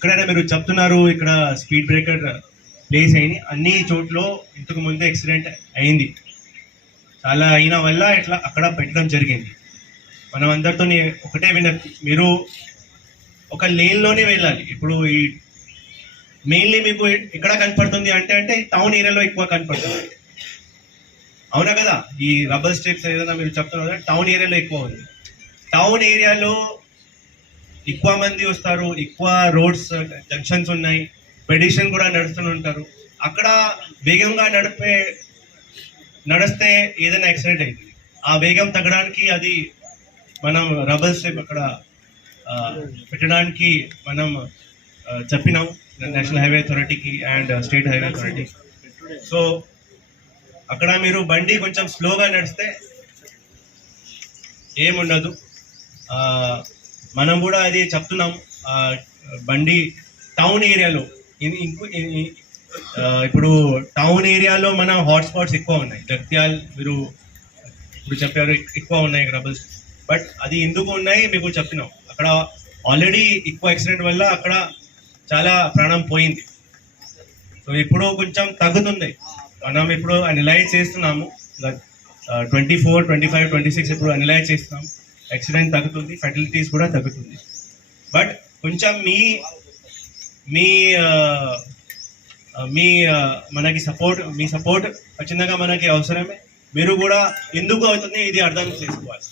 ఎక్కడైనా మీరు చెప్తున్నారు ఇక్కడ స్పీడ్ బ్రేకర్ ప్లేస్ అయింది, అన్ని చోట్ల ఇంతకు ముందే యాక్సిడెంట్ అయింది, చాలా అయిన వల్ల ఇట్లా అక్కడ పెట్టడం జరిగింది. మనం అందరితో ఒకటే వినతి, మీరు ఒక లేన్లోనే వెళ్ళాలి. ఇప్పుడు ఈ మెయిన్లీ మీకు ఎక్కడ కనపడుతుంది అంటే అంటే టౌన్ ఏరియాలో ఎక్కువ కనపడుతుంది, అవునా కదా? ఈ రబ్బర్ స్ట్రిప్స్ ఏదైనా మీరు చెప్తున్నారు కదా, టౌన్ ఏరియాలో ఎక్కువ ఉంది. టౌన్ ఏరియాలో ఎక్కువ మంది వస్తారు, ఎక్కువ రోడ్స్ జంక్షన్స్ ఉన్నాయి, పెడిషన్ కూడా నడుస్తూ ఉంటారు. అక్కడ వేగంగా నడిస్తే ఏదైనా యాక్సిడెంట్ అవుతుంది. ఆ వేగం తగ్గడానికి అది మనం రబ్బర్ స్ట్రిప్ అక్కడ పెట్టడానికి మనం చెప్పినాం నేషనల్ హైవే అథారిటీకి and state highway authority. So అక్కడ మీరు బండి కొంచెం స్లోగా నడిస్తే ఏముండదు. మనం కూడా అది చెప్తున్నాం, బండి టౌన్ ఏరియాలో ఇప్పుడు టౌన్ ఏరియాలో మన హాట్స్పాట్స్ ఎక్కువ ఉన్నాయి. జగిత్యాల మీరు ఇప్పుడు చెప్పారు ఎక్కువ ఉన్నాయి రబల్స్, బట్ అది ఎందుకు ఉన్నాయి మీకు చెప్పినాం. అక్కడ ఆల్రెడీ ఎక్కువ యాక్సిడెంట్ వల్ల అక్కడ చాలా ప్రాణం పోయింది. సో ఇప్పుడు కొంచెం తగ్గుతుంది. మనం ఇప్పుడు అనలైజ్ చేస్తున్నాము, 24, 25, 26 ఇప్పుడు అనలైజ్ చేస్తున్నాం. యాక్సిడెంట్ తగ్గుతుంది, ఫెర్టిలిటీస్ కూడా తగ్గుతుంది. బట్ కొంచెం మీ మీ మీ మనకి మీ సపోర్ట్ ఖచ్చితంగా మనకి అవసరమే. మీరు కూడా ఎందుకు అవుతుంది ఇది అర్థం చేసుకోవాలి.